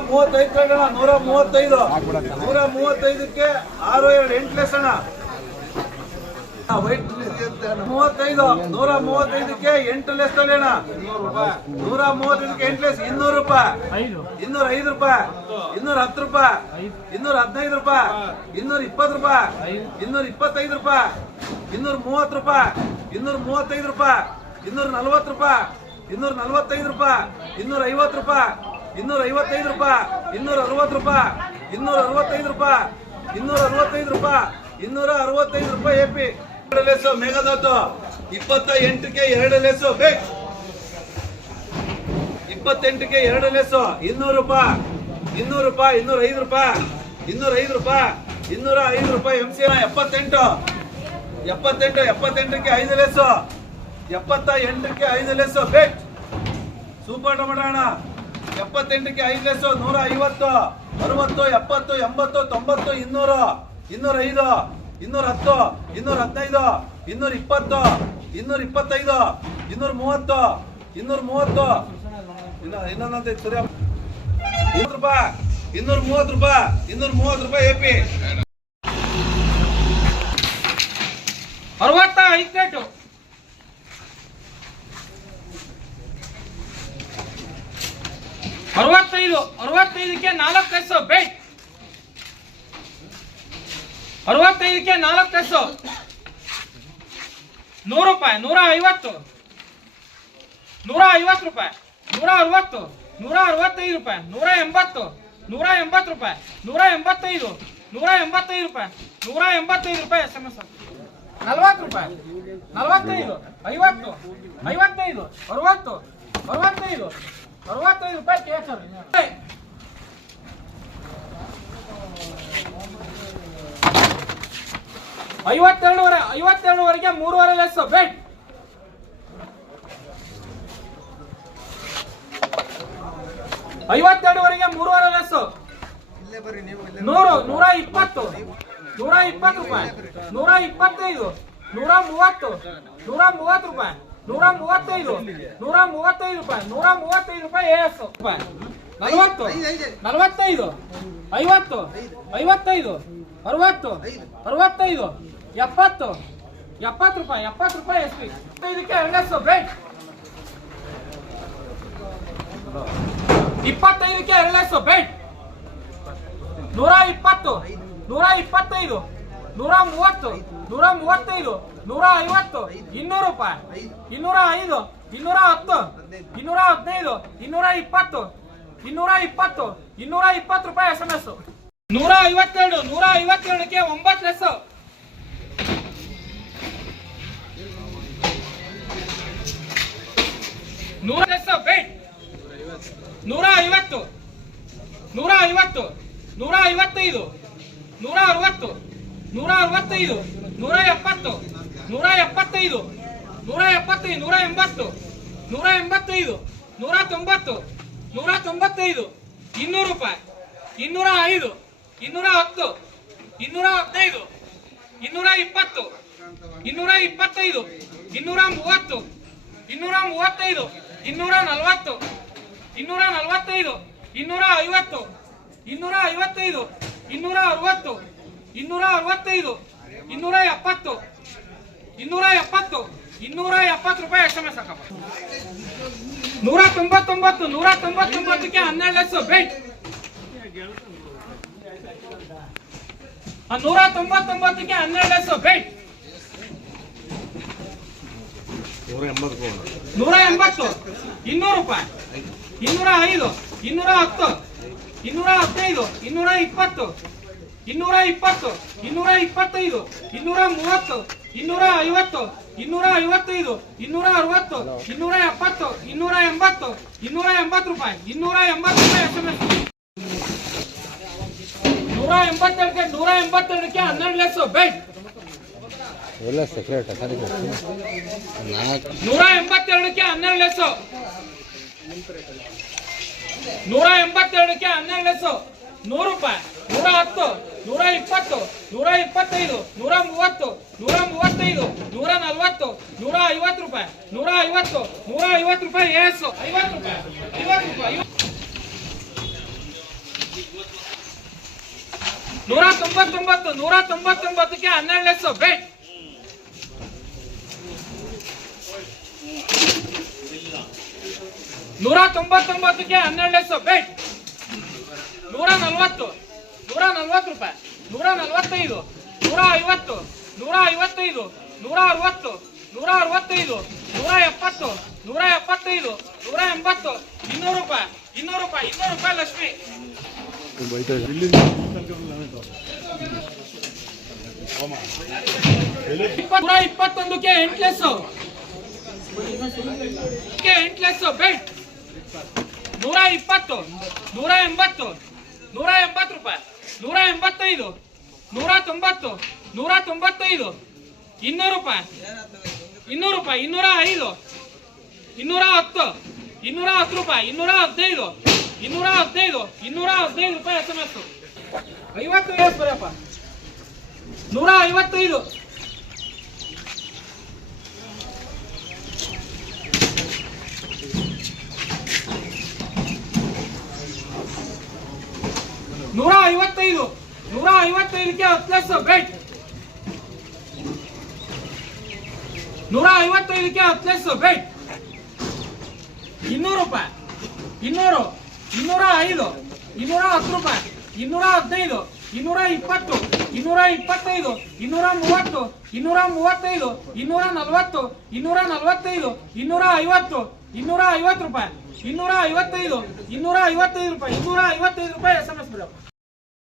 ಮೂವತ್ತೈದು ತಗೊಳ್ಳೋಣ ನೂರ ಮೂವತ್ತೈದು ನೂರ ಮೂವತ್ತೈದಕ್ಕೆ ಆರು ಎರಡು ಎಂಟು ಲೆಸ್ ಅಣ್ಣ. ವೈಟ್ ಮೂವತ್ತೈದು ನೂರ ಮೂವತ್ತೈದಕ್ಕೆ ಎಂಟು ಲೆಸ್ ತಗೊಳ್ಳೋಣ ನೂರ ಮೂವತ್ತೈದಕ್ಕೆ ಎಂಟು ಲೆಸ್ ಇನ್ನೂರು ರೂಪಾಯಿ. ಇನ್ನೂರ ಐದು ರೂಪಾಯಿ. ಇನ್ನೂರ ಹತ್ತು ರೂಪಾಯಿ. ಇನ್ನೂರ ಹದಿನೈದು ರೂಪಾಯಿ. ಇನ್ನೂರ ಇಪ್ಪತ್ತು ರೂಪಾಯಿ. ಇನ್ನೂರ ಇಪ್ಪತ್ತೈದು ರೂಪಾಯಿ. ಇನ್ನೂರ ಮೂವತ್ತು ರೂಪಾಯಿ. ಇನ್ನೂರ ಮೂವತ್ತೈದು ರೂಪಾಯಿ. ಇನ್ನೂರ ನಲ್ವತ್ತು ರೂಪಾಯಿ. ಇನ್ನೂರ ನಲ್ವತ್ತೈದು ರೂಪಾಯಿ. ಇನ್ನೂರ ಐವತ್ತು ರೂಪಾಯಿ. ಇನ್ನೂರ ಐವತ್ತೈದು ರೂಪಾಯಿ ಇನ್ನೂರ ಅರವತ್ತು ರೂಪಾಯಿ ಇನ್ನೂರ ಅರವತ್ತೈದು ರೂಪಾಯಿ ಇನ್ನೂರ ಅರವತ್ತೈದು ರೂಪಾಯಿ ಇನ್ನೂರ ಅರವತ್ತೈದು ರೂಪಾಯಿ ಎಪಿ ಎರಡು ಲೇಸು ಮೇಘದಾತು ಇಪ್ಪತ್ತ ಎಂಟಕ್ಕೆ ಎರಡು ಲೇಸು ಬೇಕು. ಇಪ್ಪತ್ತೆಂಟಕ್ಕೆ ಎರಡು ಲೇಸು, ಇನ್ನೂರು ರೂಪಾಯಿ ಇನ್ನೂರು ರೂಪಾಯಿ ಇನ್ನೂರ ಐದು ರೂಪಾಯಿ ಇನ್ನೂರ ಐದು ರೂಪಾಯಿ ಇನ್ನೂರ ಐದು ರೂಪಾಯಿ ಎಂ ಸಿ ಎಪ್ಪತ್ತೆಂಟು. ಎಪ್ಪತ್ತೆಂಟು, ಎಪ್ಪತ್ತೆಂಟಕ್ಕೆ ಐದು ಲೇಸು ಎಪ್ಪತ್ತ ಎಂಟಕ್ಕೆ ಐದು ಲೇಸು ಬೇಕ್. ಸೂಪರ್ ಟೊಮೆಟೊ ಅಣ್ಣ. ಎಪ್ಪತ್ತೆಂಟಕ್ಕೆ ಐದು ಲೆಸ್ಸು ನೂರ ಐವತ್ತು ಅರವತ್ತು, ಎಪ್ಪತ್ತು, ಎಂಬತ್ತು, ತೊಂಬತ್ತು, ಇನ್ನೂರು, ಇನ್ನೂರೈದು ಇನ್ನೂರ ಹತ್ತು ಇನ್ನೂರ ಹದಿನೈದು ಇನ್ನೂರ ಇಪ್ಪತ್ತು ಇನ್ನೂರ ಇಪ್ಪತ್ತೈದು ಇನ್ನೂರ ಮೂವತ್ತು ಇನ್ನೂರ ಮೂವತ್ತು ಇನ್ನ ಇನ್ನೊಂದಂತ ಇನ್ನೂರು ರೂಪಾಯಿ ಇನ್ನೂರ ಮೂವತ್ತು ರೂಪಾಯಿ ಇನ್ನೂರ ಮೂವತ್ತು ರೂಪಾಯಿ ಎ ಪಿ ಅರವತ್ತ, ಐದು ಅರವತ್ತೈದು, ಅರವತ್ತೈದಕ್ಕೆ ನಾಲ್ಕು ಕೈಸು ಬೇಟ್ ಅರವತ್ತೈದಕ್ಕೆ ನಾಲ್ಕು ಕೈಸು ನೂರು ರೂಪಾಯಿ, ನೂರ ಐವತ್ತು. ನೂರ ಐವತ್ತು ರೂಪಾಯಿ, ನೂರ ಅರವತ್ತು, ನೂರ ಅರವತ್ತೈದು ರೂಪಾಯಿ, ನೂರ ಎಂಬತ್ತು ನೂರ ಎಂಬತ್ತು ರೂಪಾಯಿ, ನೂರ ಎಂಬತ್ತೈದು ನೂರ ಎಂಬತ್ತೈದು ರೂಪಾಯಿ, ನೂರ ಎಂಬತ್ತೈದು ರೂಪಾಯಿ ಎಸ್ ಎಂ ಎಸ್ ನಲ್ವತ್ತು ರೂಪಾಯಿ, ನಲವತ್ತೈದು, ಐವತ್ತು, ಐವತ್ತೈದು, ಅರವತ್ತು, ಅರವತ್ತೈದು ಅರವತ್ತೈದು ರೂಪಾಯಿ ಕೇಸರ್ ಐವತ್ತೆರಡುವರೆ ಐವತ್ತೆರಡುವರೆಗೆ ಮೂರುವರೆ ಲೆಸ್ ಬೇಟ್ ಐವತ್ತೆರಡುವರೆಗೆ ಮೂರುವರೆ ಲೆಸ್. ನೂರು ನೂರ ಇಪ್ಪತ್ತು. ನೂರ ಇಪ್ಪತ್ತು ರೂಪಾಯಿ. ನೂರ ಇಪ್ಪತ್ತೈದು ನೂರ ಮೂವತ್ತು ನೂರ ಮೂವತ್ತು ರೂಪಾಯಿ. ನೂರ ಮೂವತ್ತೈದು ನೂರ ಮೂವತ್ತೈದು ರೂಪಾಯಿ ನೂರ ಮೂವತ್ತೈದು ರೂಪಾಯಿ. ಎಸ್ ರೂಪಾಯಿ ನಲವತ್ತು ನಲವತ್ತೈದು. ಐವತ್ತು. ಐವತ್ತೈದು. ಅರವತ್ತು. ಅರವತ್ತೈದು. ಎಪ್ಪತ್ತು. ಎಪ್ಪತ್ತು ರೂಪಾಯಿ. ಎಪ್ಪತ್ತು ರೂಪಾಯಿ ಎಸ್ ಪಿ. ಇದಕ್ಕೆ ಎರಡೆಸ್ ಬ್ರೆಡ್ ಇಪ್ಪತ್ತೈದಕ್ಕೆ ಎರಡೆಸ್ ಬೆಡ್ ನೂರ ಇಪ್ಪತ್ತು. ನೂರ ಇಪ್ಪತ್ತೈದು. ನೂರ ಮೂವತ್ತು ನೂರ ಮೂವತ್ತೈದು ನೂರ ಐವತ್ತು ಇನ್ನೂರು ರೂಪಾಯಿ ಇನ್ನೂರ ಐದು ಇನ್ನೂರ ಹತ್ತು ಇನ್ನೂರ ಹದಿನೈದು ಇನ್ನೂರ ಇಪ್ಪತ್ತು ಇನ್ನೂರ ಇಪ್ಪತ್ತು ಇನ್ನೂರ ಇಪ್ಪತ್ತು ರೂಪಾಯಿ ಎಸ್ ಎಂ ಎಸ್ ನೂರ ಐವತ್ತೆರಡು ನೂರ ಐವತ್ತೆರಡಕ್ಕೆ ಒಂಬತ್ತು ಎಸ್ ನೂರ ಎಸ್ ಬೇಟ್ ನೂರ ಐವತ್ತು ನೂರ ಐವತ್ತು ನೂರ ಐವತ್ತೈದು ನೂರ ಅರವತ್ತು ನೂರ ಅರವತ್ತೈದು ನೂರ ಎಪ್ಪತ್ತು ನೂರ ಎಪ್ಪತ್ತೈದು ನೂರ ಎಪ್ಪತ್ತೈದು ನೂರ ಎಂಬತ್ತು ನೂರ ಎಂಬತ್ತೈದು ನೂರ ತೊಂಬತ್ತು ನೂರ ತೊಂಬತ್ತೈದು ಇನ್ನೂರು ರೂಪಾಯಿ ಇನ್ನೂರ ಐದು ಇನ್ನೂರ ಹತ್ತು ಇನ್ನೂರ ಹದಿನೈದು ಇನ್ನೂರ ಇಪ್ಪತ್ತು ಇನ್ನೂರ ಇಪ್ಪತ್ತೈದು ಇನ್ನೂರ ಮೂವತ್ತು ಇನ್ನೂರ ಮೂವತ್ತೈದು ಇನ್ನೂರ ನಲವತ್ತು ಇನ್ನೂರ ನಲವತ್ತೈದು ಇನ್ನೂರ ಐವತ್ತು ಇನ್ನೂರ ಐವತ್ತೈದು ಇನ್ನೂರ ಅರವತ್ತು ಇನ್ನೂರ ಅರವತ್ತೈದು ಇನ್ನೂರ ಎಪ್ಪತ್ತು ಇನ್ನೂರ ಎಪ್ಪತ್ತು ಇನ್ನೂರ ಎಪ್ಪತ್ತು ರೂಪಾಯಿ ಎಸ್ ಎಂ ಎಸ್ ಹಾಕಪ್ಪ. ನೂರ ತೊಂಬತ್ತೊಂಬತ್ತು ನೂರ ತೊಂಬತ್ತೊಂಬತ್ತಕ್ಕೆ ಹನ್ನೆರಡು ಲಕ್ಷ ಬೇಟ್ ನೂರ ತೊಂಬತ್ತೊಂಬತ್ತಕ್ಕೆ ಹನ್ನೆರಡು ಲಕ್ಷ ಬೇಟ್ ನೂರ ಎಂಬತ್ತು ಇನ್ನೂರು ರೂಪಾಯಿ. ಇನ್ನೂರ ಐದು ಇನ್ನೂರ ಹತ್ತು ಇನ್ನೂರ ಹದಿನೈದು ಇನ್ನೂರ ಇಪ್ಪತ್ತು ಇನ್ನೂರ ಇಪ್ಪತ್ತು ಇನ್ನೂರ ಇಪ್ಪತ್ತೈದು ಇನ್ನೂರ ಮೂವತ್ತು ಇನ್ನೂರ ಐವತ್ತು ಇನ್ನೂರ ಐವತ್ತೈದು ಇನ್ನೂರ ಅರವತ್ತು ಇನ್ನೂರ ಎಪ್ಪತ್ತು ಇನ್ನೂರ ಎಂಬತ್ತು ಇನ್ನೂರ ಎಂಬತ್ತು ರೂಪಾಯಿ ಇನ್ನೂರ ಎಂಬತ್ತು ರೂಪಾಯಿ ಎಸ್ ಎಂ ಎಸ್ ನೂರ ಎಂಬತ್ತೆರಡಕ್ಕೆ ನೂರ ಎಂಬತ್ತೆರಡಕ್ಕೆ ಹನ್ನೆರಡು ಲಕ್ಷ ಬೇಟ್ ಎಲ್ಲ ಸೆಕ್ರೆಟ್ ನೂರ ಎಂಬತ್ತೆರಡಕ್ಕೆ ಹನ್ನೆರಡು ಲಕ್ಷ ನೂರ ಎಂಬತ್ತೆರಡಕ್ಕೆ ಹನ್ನೆರಡು ಲಕ್ಷ ನೂರು ರೂಪಾಯಿ ನೂರ ಹತ್ತು ನೂರ ಇಪ್ಪತ್ತು ನೂರ ಇಪ್ಪತ್ತೈದು ನೂರ ಮೂವತ್ತು ನೂರ ಮೂವತ್ತೈದು ನೂರ ನಲ್ವತ್ತು ನೂರ ಐವತ್ತು ರೂಪಾಯಿ ನೂರ ಐವತ್ತು ನೂರ ಐವತ್ತು ರೂಪಾಯಿ ಎಸ್ ಐವತ್ತು ರೂಪಾಯಿ ಐವತ್ತು ರೂಪಾಯಿ. ನೂರ ತೊಂಬತ್ತೊಂಬತ್ತು ನೂರ ತೊಂಬತ್ತೊಂಬತ್ತಕ್ಕೆ ಹನ್ನೆರಡು ಲೆಸ್ಸು ಬೇಟ್ ನೂರ ತೊಂಬತ್ತೊಂಬತ್ತಕ್ಕೆ ಹನ್ನೆರಡು ಲೆಸ್ಸು ಬೇಟ್ ನೂರ ನಲ್ವತ್ತು ನೂರ ನಲ್ವತ್ತು ರೂಪಾಯಿ, ನೂರ ನಲ್ವತ್ತೈದು, ನೂರ ಐವತ್ತು, ನೂರ ಐವತ್ತೈದು, ನೂರ ಅರವತ್ತು, ನೂರ ಅರವತ್ತೈದು, ನೂರ ಎಪ್ಪತ್ತು, ನೂರ ಎಪ್ಪತ್ತೈದು, ನೂರ ಎಂಬತ್ತು, ಇನ್ನೂರು ರೂಪಾಯಿ ಇನ್ನೂರು ರೂಪಾಯಿ ಇನ್ನೂರು ರೂಪಾಯಿ ಲಕ್ಷ್ಮಿ. ನೂರ ಇಪ್ಪತ್ತೊಂದಕ್ಕೆ ಎಂಟ್ಲೆಸ್ ಎಂಟ್ಲೆಸ್ ಬೆಲ್ಟ್. ನೂರ ಇಪ್ಪತ್ತು, ನೂರ ಎಂಬತ್ತು ನೂರ ಎಂಬತ್ತು ರೂಪಾಯಿ. ನೂರ ಎಂಬತ್ತೈದು, ನೂರ ತೊಂಬತ್ತು, ನೂರ ತೊಂಬತ್ತೈದು, ಇನ್ನೂರು ರೂಪಾಯಿ. ಇನ್ನೂರು ರೂಪಾಯಿ, ಇನ್ನೂರ ಐದು, ಇನ್ನೂರ ಹತ್ತು ಇನ್ನೂರ ಹತ್ತು ರೂಪಾಯಿ, ಇನ್ನೂರ ಹದಿನೈದು ಇನ್ನೂರ ಹದಿನೈದು ಇನ್ನೂರ ಹದಿನೈದು ರೂಪಾಯಿ ಎಸ್ ಎಂ ಎಸ್ ಐವತ್ತು ಬರಪ್ಪ ನೂರ ಐವತ್ತೈದು. ನೂರ ಐವತ್ತೈದು, ನೂರ ಐವತ್ತೈದಕ್ಕೆ ಹತ್ತು ಪ್ಲಸ್ ಬೆಟ್ ನೂರ ಐವತ್ತೈದಕ್ಕೆ ಹತ್ತು ಪ್ಲಸ್ ಬೆಟ್ ಇನ್ನೂರು ರೂಪಾಯಿ, ಇನ್ನೂರು, ಇನ್ನೂರ ಐದು, ಇನ್ನೂರ ಹತ್ತು ರೂಪಾಯಿ, ಇನ್ನೂರ ಹದಿನೈದು, ಇನ್ನೂರ ಇಪ್ಪತ್ತು, ಇನ್ನೂರ ಇಪ್ಪತ್ತೈದು, ಇನ್ನೂರ ಮೂವತ್ತು, ಇನ್ನೂರ ಮೂವತ್ತೈದು, ಇನ್ನೂರ ನಲವತ್ತು, ಇನ್ನೂರ ನಲವತ್ತೈದು, ಇನ್ನೂರ ಐವತ್ತು ಇನ್ನೂರ ಐವತ್ತು ರೂಪಾಯಿ, ಇನ್ನೂರ ಐವತ್ತೈದು ಇನ್ನೂರ ಐವತ್ತೈದು ರೂಪಾಯಿ, ಇನ್ನೂರ ಐವತ್ತೈದು ರೂಪಾಯಿ ಎಸ್ ಎಂ ಎಸ್ ಬಿಡಪ್ಪ